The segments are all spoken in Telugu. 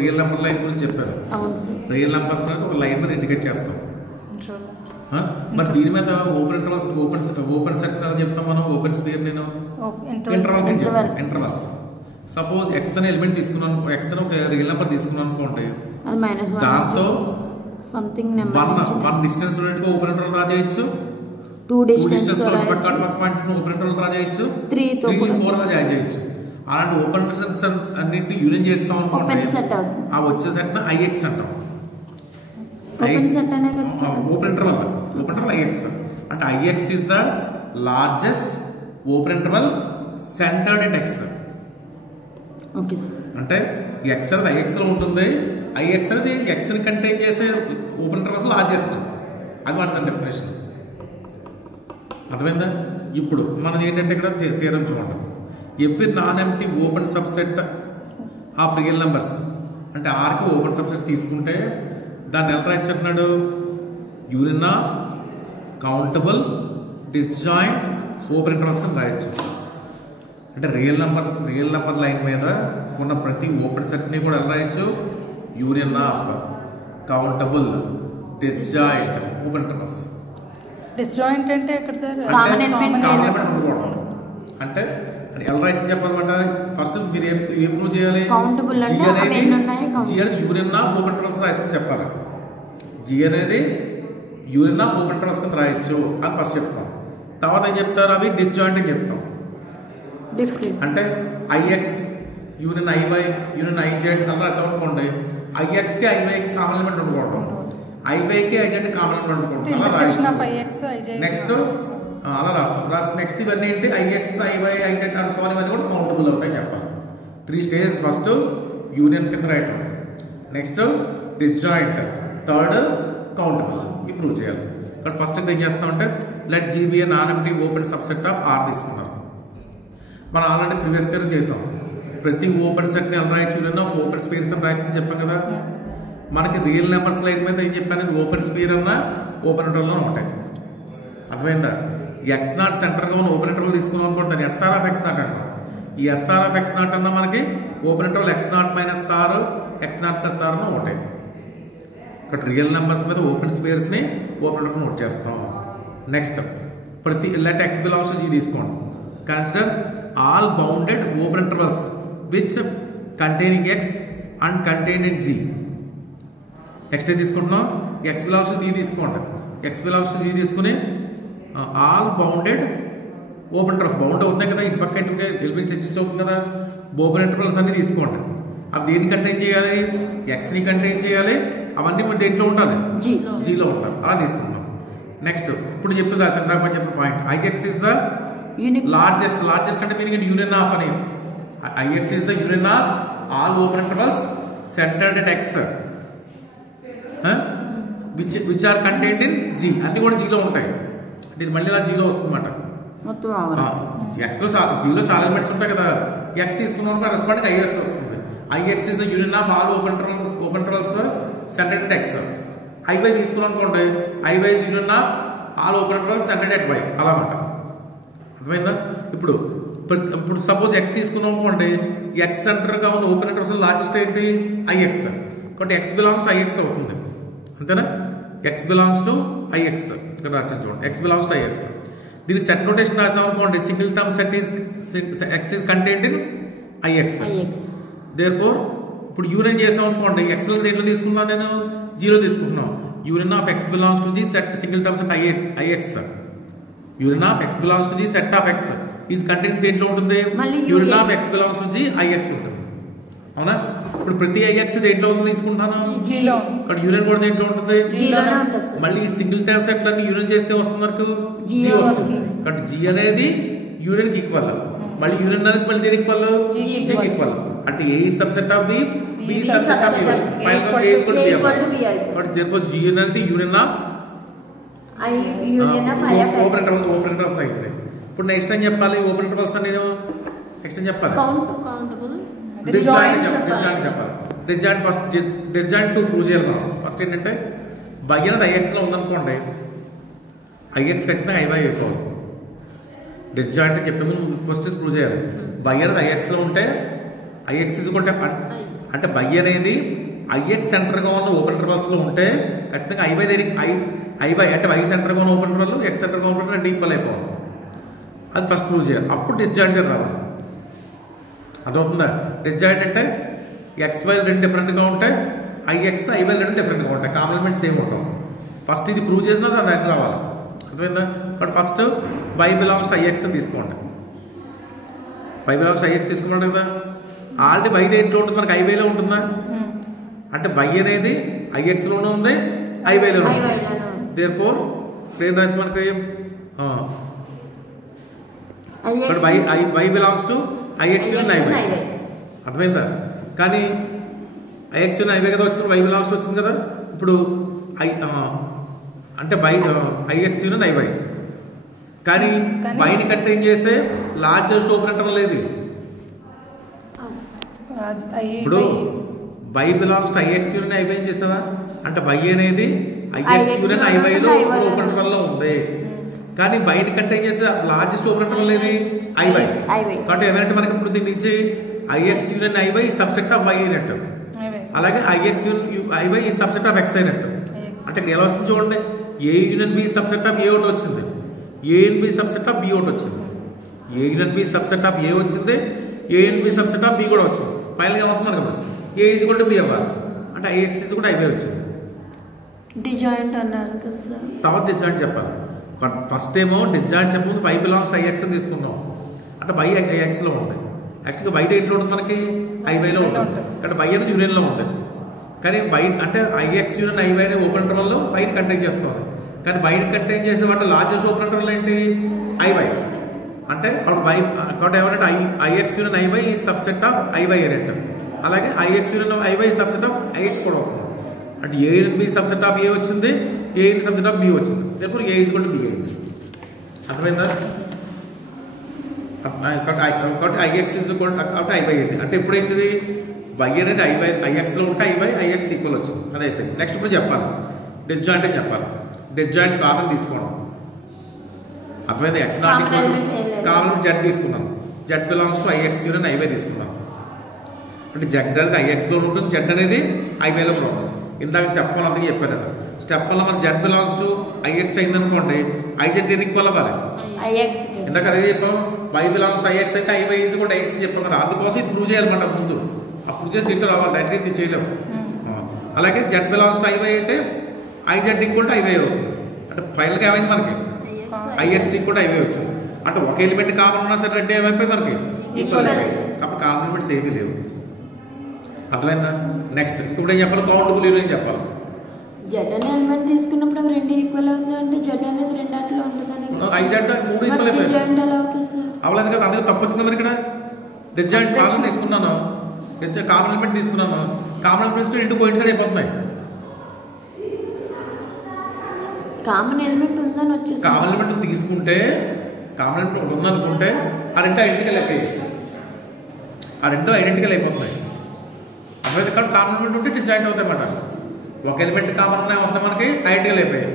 రియల్ నెంబర్ లైన్ గురించి చెప్పారు. రియల్ నెంబర్స్ అనేది ఒక లైన్ మీద ఇండికేట్ చేస్తాం. మరి దీని మీద ఓపెన్ ఇంటర్వల్స్ ఓపెన్ సెట్స్ ఎలా చెప్తాం మనం? ఓపెన్ స్పేర్ నేను ఇంటర్వల్స్. సపోజ్ ఎక్స్ అనే ఎలిమెంట్ తీసుకున్నాను, ఎక్స్ అని ఒక రియల్ నెంబర్ తీసుకున్నాను అనుకోండి, దాంతో one distance open interval draw చేయొచ్చు, 2 డిస్టెన్స్ పక్క పాయింట్స్ ఓపెన్ ఇంటర్వల్ డ్రా చేయొచ్చు, 3 4 అలా జాయిన్ చేయొచ్చు. అలాంటి ఓపెన్ సెట్స్ అన్నింటినీ యూనియన్ చేస్తాం అనుకోండి, ఆ వచ్చే సెట్ ఐఎక్స్ అంటాం. ఓపెన్ ఇంటర్వల్ ఐఎక్స్ అంటే IX is the largest open interval centred at X. అంటే ఎక్స్ అనేది ఐఎక్స్ లో ఉంటుంది, ఐఎక్స్ అనేది ఎక్స్ ని కంటైన్ చేసే ఓపెన్ ఇంటర్వల్స్ లార్జెస్ట్. అది వాటి డెఫినేషన్. అర్థమైందా? ఇప్పుడు మనం ఏంటంటే ఇక్కడ థియరం చూడండి. Every non empty open subset of real numbers అంటే ఆర్కి ఓపెన్ సబ్సెట్ తీసుకుంటే దాన్ని ఎలా రాయొచ్చు? Union of countable disjoint open intervals కింద రాయొచ్చు. అంటే రియల్ నెంబర్ లైన్ మీద ఉన్న ప్రతి ఓపెన్ సెట్ని కూడా ఎలా రాయొచ్చు? Union of countable disjoint open intervals. Disjoint అంటే ఎక్కడ సార్? కామన్ ఎలిమెంట్ ఉండకూడదు. అంటే ఎలా రాయొచ్చు చెప్పాలన్నమాట. ఫస్ట్ మీరు ఏం ప్రూవ్ చేయాలి? జీ అనేది యూనియన్ ఆఫ్ ఓపెన్ ఇంటర్వల్స్ రాయొచ్చు చెప్పాలి. జీ అనేది యూనియన్ ఆఫ్ ఓపెన్ ఇంటర్వల్స్ కింద రాయొచ్చు అని ఫస్ట్ చెప్తాం. తర్వాత ఏం చెప్తారు? అవి డిస్జాయింట్ అని చెప్తాం. అంటే IX union IY union IZ అలా రాసాం అనుకోండి, ఐఎక్స్కి ఐవైకి కామన్ ఎలిమెంట్ ఉండకూడదు, ఐవైకి ఐజెడ్ కామన్ ఎలిమెంట్ ఉండకూడదు. అలా రాయొచ్చు. నెక్స్ట్ అలా రాస్తాం. నెక్స్ట్ ఇవన్నీ ఏంటి? IX IY IZ and so ఇవన్నీ కూడా కౌంటబుల్ అవుతాయి చెప్పాలి. 3 స్టేజెస్. ఫస్ట్ యూనియన్ కింద రాయటం, నెక్స్ట్ డిస్జాయింట్, థర్డ్ కౌంటబుల్. ఇవి ప్రూవ్ చేయాలి. ఇక్కడ ఫస్ట్ ఏం చేస్తామంటే let G be a non empty open subset of R తీసుకున్నాం. మనం ఆల్రెడీ ప్రీవియస్ ఇయర్ చేసాం. ప్రతి ఓపెన్ సెట్ని ఎలా రాయొచ్చు? ఓపెన్ స్పేర్స్ అని రాయొచ్చని చెప్పాం కదా. మనకి రియల్ నెంబర్స్ లైన్ మీద ఏం చెప్పాను? ఓపెన్ స్పేర్ అన్న ఓపెన్ ఇంటర్వల్లో ఉంటాయి. అర్థమైందా? ఎక్స్ నాట్ సెంటర్గా ఉన్న ఓపెన్ ఇంటర్వల్ తీసుకున్నాం అనుకోండి, దాన్ని ఎస్ఆర్ ఆఫ్ ఎక్స్ నాట్ అంటాం. ఈ ఎస్ఆర్ ఆఫ్ ఎక్స్ నాట్ అన్న మనకి open interval X not minus R, X not plus R ఉంటాయి. ఇక్కడ రియల్ నెంబర్స్ మీద ఓపెన్ స్పేర్స్ని ఓపెన్ ఇంటర్వల్ నోట్ చేస్తాం. నెక్స్ట్ ప్రతి let X belongs to G తీసుకోండి. Consider all bounded open intervals which containing x and contained in g. Next ఏం తీసుకుంటున్నాం? x belongs to g తీసుకోండి. x belongs to g తీసుకుని all bounded open intervals bound అవుతున్నాయి కదా, ఇటు పక్క ఇటు ఎలిమెంట్స్ ఎక్స్ అవుతుంది కదా, ఓపెన్ ఇంటర్వల్స్ అన్ని తీసుకోండి. అవి దేన్ని కంటైన్ చేయాలి? ఎక్స్ని కంటైన్ చేయాలి. అవన్నీ మన దేంట్లో ఉండాలి? జీలో ఉండాలి. అలా తీసుకుంటాం. నెక్స్ట్ ఇప్పుడు చెప్తుంది ఆ సందర్భంగా చెప్పిన point, IX is the largest అంటే మీనింగ్ యూనియన్ ఆఫ్ అని. IX is the union of all open intervals centred at X which are contained in G. అన్ని కూడా జీలో ఉంటాయి. ఇది మళ్ళీ ఇలా జీలో వస్తుంది అన్నమాట. ఎక్స్లో జీలో చాలా ఎలిమెంట్స్ ఉంటాయి కదా. ఎక్స్ తీసుకున్నాం రెస్పాండ్ ఐఎక్స్ వస్తుంది. IX is the union of all open intervals centred at X. IY తీసుకున్నాం అనుకోండి, IY union of all open intervals centred at Y. అలా అన్నమాట. అర్థమైందా? ఇప్పుడు సపోజ్ ఎక్స్ తీసుకున్నాం అనుకోండి, ఎక్స్ సెంటర్గా ఉన్న ఓపెన్ ఇంటర్వల్స్ లార్జెస్ట్ ఏంటి? ఐఎక్స్. కాబట్టి ఎక్స్ బిలాంగ్స్ టు ఐఎక్స్ అవుతుంది. అంతేనా? X belongs to IX. ఇక్కడ రాసాను చూడండి, ఎక్స్ బిలాంగ్స్ టు ఐఎక్స్. దీని సెట్ నోటేషన్ రాసాం అనుకోండి, single term set is X is contained in IX. Therefore ఇప్పుడు యూనియన్ చేసాం అనుకోండి, ఎక్స్లో దేంట్లో తీసుకున్నాను నేను? జీరో తీసుకుంటున్నాం. Union of X belongs to G set single term set IX. Union of X belongs to G set of X is contained దేంట్లో ఉంటుంది? Union of X belongs to G IX ఉంటుంది. అవునా? ఇప్పుడు ప్రతి ఐఎక్స్ దేంట్లో ఉంది తీసుకుంటాను? ఇక్కడ యూనియన్ కూడా దేంట్లో ఉంటుంది? మళ్ళీ సింగిల్ టర్మ్ సెట్లన్నీ యూనియన్ చేస్తే వస్తుంది వరకు జీ వస్తుంది. కాబట్టి జీ అనేది యూనియన్కి ఈక్వల్. మళ్ళీ యూనియన్ అనేది మళ్ళీ దేనికి ఈక్వల్? జీకి ఈక్వల్. అంటే A is subset of B, B is subset of A. Final గా A is equal to B. కాబట్టి దేర్ఫోర్ జీ అనేది యూనియన్ ఆఫ్ ఓపెన్ ఇంటర్వల్స్ అయింది. ఇప్పుడు నెక్స్ట్ ఏం చెప్పాలి? ఓపెన్ ఇంటర్వల్స్ అనేది నెక్స్ట్ ఏం చెప్పాలి? డిస్జాయింట్ చెప్పాలి. Disjoint first disjoint to prove చేయాలి మనం. ఫస్ట్ ఏంటంటే బై అనేది ఐఎక్స్లో ఉందనుకోండి, ఐఎక్స్ ఖచ్చితంగా ఐవై అయిపోవాలి. డిస్జాయింట్ చెప్పే ముందు ఫస్ట్ ప్రూవ్ చేయాలి. బై అనేది ఐఎక్స్లో ఉంటే ఐఎక్స్ ఇజుకుంటే అంటే బై అనేది ఐఎక్స్ సెంటర్గా ఉన్న ఓపెన్ ఇంటర్వల్స్లో ఉంటే ఖచ్చితంగా ఐబై అంటే వై సెంటర్గా ఉన్న ఓపెన్ ఇంటర్వల్ ఎక్స్ సెంటర్గా ఓపెన్ ఇంటర్వల్ అంటే ఈక్వల్ అయిపోవాలి. అది ఫస్ట్ ప్రూవ్ చేయాలి. అప్పుడు డిస్జాయింట్ రావాలి. అదవుతుందా? డిస్జాయింట్ అంటే ఎక్స్ వైలు రెండు డిఫరెంట్గా ఉంటాయి, ఐఎక్స్ ఐవైలు రెండు డిఫరెంట్గా ఉంటాయి, కాంప్లిమెంట్ సేమ్ ఉంటాం. ఫస్ట్ ఇది ప్రూవ్ చేసినా దాని రావాలి. అర్థమైందా? కాబట్టి first Y belongs to IX అని తీసుకోండి. వై బిలాంగ్స్ టు ఐఎక్స్ తీసుకోమంటే కదా, ఆల్రెడీ వై దేంట్లో ఉంటుంది, మనకి ఐవైలో ఉంటుందా? అంటే వై అనేది ఐఎక్స్లోనే ఉంది, ఐవైలో ఉంది. దేర్ ఫోర్ ఏం రాసి మనకి Y belongs to IX union IY. అర్థమైందా? కానీ ఐఎక్స్ యూనియన్ ఐవై కదా వచ్చింది, వై బిలాంగ్స్ టు వచ్చింది కదా. ఇప్పుడు అంటే ఐఎక్స్ యూనియన్ ఐవై, కానీ వైని కంటైన్ చేసే లార్జెస్ట్ ఓపెన్ ఇంటర్వల్ ఏది? ఇప్పుడు Y belongs to IX union I Y అని చేసావా? అంటే వై అనేది ఐఎక్స్ యూనియన్ ఐవైలో ఓపెన్ ఇంటర్వల్లో ఉంది, కానీ వైని కంటైన్ చేసే లార్జెస్ట్ ఓపెన్ ఇంటర్వల్ ఏది? ఐవై. కాబట్టి ఏదంటే మనకి ఇప్పుడు దీని నుంచి I X union IY subset of Y అయినట్టు, అలాగే ఐఎక్స్ యూనియన్ ఐవై ఈ సబ్సెట్ ఆఫ్ ఎక్స్ అయినట్టు. అంటే ఎలా వచ్చింది చూడండి, A union B subset of ఏ ఒకటి వచ్చింది, A union B subset of B ఒకటి వచ్చింది, A union B subset of A వచ్చింది, A union B subset of B కూడా వచ్చింది. ఫైనల్గా ఏమవుతుంది మనకి ఏ ఈజ్ కూడా బి అవ్వాలి, అంటే ఐఎక్స్ ఈజ్ కూడా ఐవై వచ్చింది. డిజాయింట్ అన్నారు కదా సార్, తర్వాత డిజాయింట్ చెప్పాలి. ఫస్ట్ ఏమో డిజాయింట్ చెప్పకుండా వై బిలాంగ్స్ టు ఐఎక్స్ అని తీసుకున్నాం, అంటే వై ఐఎక్స్లో ఉంది. యాక్చువల్గా వై దేంట్లో ఉంటుంది మనకి? ఐవైలో ఉంటుంది. కానీ వై అనేది యూనియన్లో ఉంది, కానీ వై అంటే ఐఎక్స్ యూనియన్ ఐవై అనే ఓపెన్ ఇంటర్వల్లో వైని కంటైన్ చేస్తుంది. కానీ వైని కంటైన్ చేసే వాటి లార్జెస్ట్ ఓపెన్ ఇంటర్వల్ ఏంటి? ఐవై. అంటే అప్పుడు వై కాబట్టి ఏమంటే ఐఎక్స్ యూనియన్ ఐవై ఈ సబ్సెట్ ఆఫ్ ఐవై అయినట్టు, అలాగే IX union IY subset of IX కూడా అవుతుంది. అంటే A union B subset of A వచ్చింది, A union subset of B వచ్చింది. Therefore A is equal to B అయింది. అర్థమైందా? కాబట్టి ఐఎక్స్ ఈజ్ ఈక్వల్ కాబట్టి ఐవై అయింది. అంటే ఎప్పుడైంది? వై అనేది ఐఎక్స్లో ఉంటే ఐఎక్స్ ఈక్వల్ వచ్చింది, అది అయిపోయింది. నెక్స్ట్ ఇప్పుడు చెప్పాలి డిస్జాయింట్ అని చెప్పాలి. డిస్జాయింట్ కామన్ తీసుకోండి. అర్థమైంది? X not equal common Z తీసుకున్నాను, Z belongs to IX union I Y తీసుకున్నాను. అంటే జెడ్ అనేది ఐఎక్స్లో ఉంటుంది, జెడ్ అనేది ఐవైలో కూడా ఉంటుంది. ఇందాక స్టెప్ 1 అందుకే చెప్పాను. స్టెప్ 1లో మనకి జెడ్ బిలాంగ్స్ టు ఐఎక్స్ అయిందనుకోండి, ఐజెడ్ ఈక్వల్ అవ్వాలి. ఇందాక అదే చెప్పాం, వై బిలాంగ్స్ టు ఐఎక్స్ అయితే ఐవై ఈజ్ కూడా ఐఎక్స్ చెప్పాం కదా, అందుకోసం ఇది ప్రూవ్ చేయాలన్నమాట ముందు. అప్పుడు చేసి తింటూ రావాలి, డైరెక్ట్గా ఇది చేయలేము. అలాగే జెడ్ బిలాంగ్స్ టు ఐవై అయితే ఐజెడ్ ఈక్వల్ టు ఐవై అవుతుంది. అంటే ఫైనల్గా ఏమైంది మనకి? ఐఎక్స్ ఈక్వల్ టు ఐవై వచ్చింది. అంటే ఒక ఎలిమెంట్ కామన్ ఉన్నా సరే రెండు ఏమైపోయి మనకి ఈక్వల్ అయిపోయి, కాబట్టి కామన్ ఎలిమెంట్స్ ఏమీ లేవు. అర్థమైందా? నెక్స్ట్ ఇప్పుడు ఏం చెప్పాలి? కౌంటబుల్ యూనియన్ చెప్పాలి. జెడ్ అనే ఎలిమెంట్ తీసుకున్నప్పుడు అవి రెండు ఈక్వల్ అవుతుంది, అంటే జెడ్ అనేది రెండు అట్లా ఉంటుందని ఐజెడ్ మూడు ఈక్వల్ అయిపోయి డిజాయింట్ ఎలా అవుతుంది సార్? అవ్వలేదు కదా, అందుకే తప్పు వచ్చింది మరి ఇక్కడ. డిజాయింట్ కామన్ తీసుకున్నాను, కామన్ ఎలిమెంట్ తీసుకున్నాను, కామన్ ఎలిమెంట్స్ రెండు కోయిన్సైడ్ అయిపోతున్నాయి. కామన్ ఎలిమెంట్ ఉందని వచ్చేసి కామన్ ఎలిమెంట్ తీసుకుంటే, కామన్ ఎలిమెంట్ ఉందనుకుంటే ఆ రెండు ఐడెంటికల్ అయిపోయాయి, ఆ రెండు ఐడెంటికల్ అయిపోతున్నాయి. అర్థమైంది? కాబట్టి కామన్ ఎలిమెంట్ ఉంటే డిజాయింట్ అవుతాయి అన్నమాట. ఒక ఎలిమెంట్ కామన్ అవుతుంది మనకి, ఐడెంటికల్ అయిపోయాయి.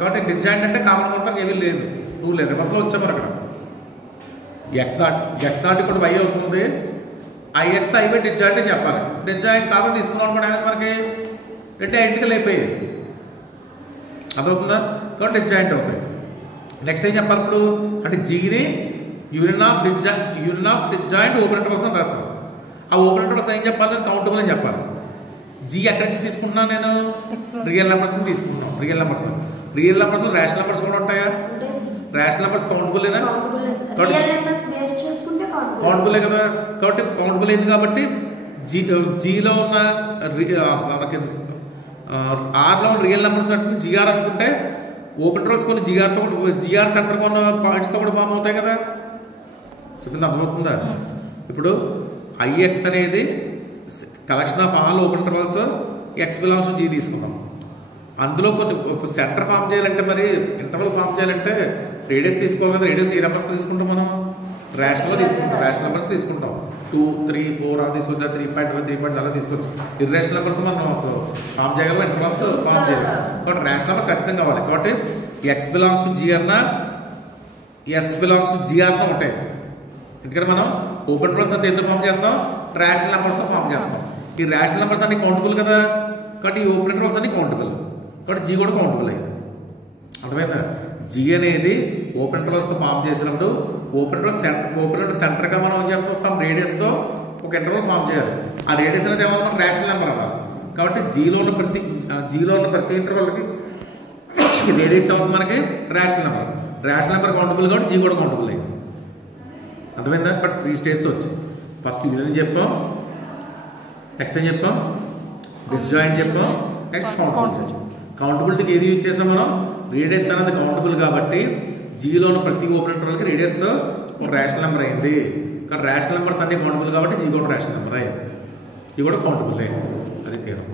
కాబట్టి డిజాయింట్ అంటే కామన్ ఉంటానికి ఏమీ లేదు, రూల్ లేదు. రివర్స్లో వచ్చాం మరి అక్కడ. ఎక్స్ నాట్ ఇక్కడ వై అవుతుంది, ఐఎక్స్ ఐవై డిజాయింట్ అని చెప్పాలి. డిజాయింట్ కామన్ తీసుకున్నాం కూడా మనకి రెండు ఐడెంటికల్ అయిపోయాయి. అదవుతుందా? కాబట్టి డిజాయింట్ అవుతాయి. నెక్స్ట్ ఏం చెప్పాలి ఇప్పుడు? అంటే జీని union of disjoint open intervals అని రాసాం. ఆ ఓపెన్ ఇంటర్వల్స్ ఏం చెప్పాలి? కౌంటబుల్ అని చెప్పాలి. జీ ఎక్కడి నుంచి తీసుకుంటున్నాను నేను? రియల్ నెంబర్స్ తీసుకుంటున్నాం. రియల్ నెంబర్స్ రేషనల్ నెంబర్స్ కూడా ఉంటాయా? Rational numbers కౌంటబుల్లేనా? కౌంటబులే కదా. కాబట్టి కౌంటబుల్ అయింది కాబట్టి జీలో ఉన్న మనకి ఆర్లో ఉన్న రియల్ నెంబర్స్ అంటే జిఆర్ అనుకుంటే ఓపెన్ ఇంటర్వల్స్ కొన్ని జిఆర్ సెంటర్ ఉన్న పాయింట్స్తో కూడా ఫామ్ అవుతాయి కదా. చెప్పింది అర్థమవుతుందా? ఇప్పుడు ఐఎక్స్ అనేది collection of all open intervals X belongs to G తీసుకున్నాం. అందులో కొన్ని సెంటర్ ఫామ్ చేయాలంటే, మరి ఇంటర్వల్ ఫామ్ చేయాలంటే రేడియస్ తీసుకోవాలి కదా. రేడియస్ ఏ నెంబర్స్ తీసుకుంటాం మనం? రేషనల్గా తీసుకుంటాం. రేషనల్ నెంబర్స్ తీసుకుంటాం. 2, 3, 4 అలా తీసుకొచ్చా, 3.1, 3.0 అలా తీసుకొచ్చు. ఇర్రేషనల్ నెంబర్స్ మనం అసలు ఫామ్ చేయగలం, ఇంటర్వల్స్ ఫామ్ చేయగలం. కాబట్టి రేషనల్ నెంబర్స్ ఖచ్చితంగా కావాలి. కాబట్టి ఎక్స్ బిలాంగ్స్ టు జీ అన్నా, ఎస్ బిలాంగ్స్ టు జీ అన్నా ఉంటాయి. ఎందుకంటే మనం ఓపెన్ ఇంటర్వల్స్ అంతా ఎందుకు ఫామ్ చేస్తాం? రేషనల్ నెంబర్స్తో ఫామ్ చేస్తాం. ఈ రేషనల్ నెంబర్స్ అన్ని కౌంటబుల్ కదా, కాబట్టి ఈ ఓపెన్ ఇంటర్వల్స్ అన్ని కౌంటబుల్, కాబట్టి జీ కూడా కౌంటబుల్ అయింది. అర్థమైందా? జీ అనేది ఓపెన్ ఇంటర్వల్స్తో ఫామ్ చేసినప్పుడు ఓపెన్ ఇంటర్వల్ సెంటర్గా మనం ఏం చేస్తాం, సమ్ రేడియస్తో ఒక ఇంటర్వల్ ఫామ్ చేయాలి. ఆ రేడియస్ అనేది ఏమన్నా మనకు రేషనల్ నెంబర్ అవ్వాలి. కాబట్టి జీలో ఉన్న ప్రతి ఇంటర్వల్కి రేడియస్ అవుతుంది మనకి rational number. Rational number countable కాబట్టి జీ కూడా కౌంటబుల్ అయింది. అర్థమైందా? బట్ 3 స్టేజెస్ వచ్చాయి. ఫస్ట్ యూనియన్ చెప్పాం, నెక్స్ట్ ఏం చెప్పాం, డిస్జాయింట్ చెప్పాం, నెక్స్ట్ కౌంటబిలిటీ. కౌంటబిలిటీకి ఏది యూజ్ చేసాం మనం, రేడియస్ అనేది కౌంటబుల్ కాబట్టి జీలో ఉన్న ప్రతి ఓపెన్ ఇంటర్వల్కి రేడియస్ ఒక రేషనల్ నెంబర్ అయింది. కానీ రేషనల్ నెంబర్స్ అన్ని కౌంటబుల్ కాబట్టి జీ కూడా రేషనల్ నెంబర్ అయింది, జీ కూడా కౌంటబుల్ అయింది. అది తీరం.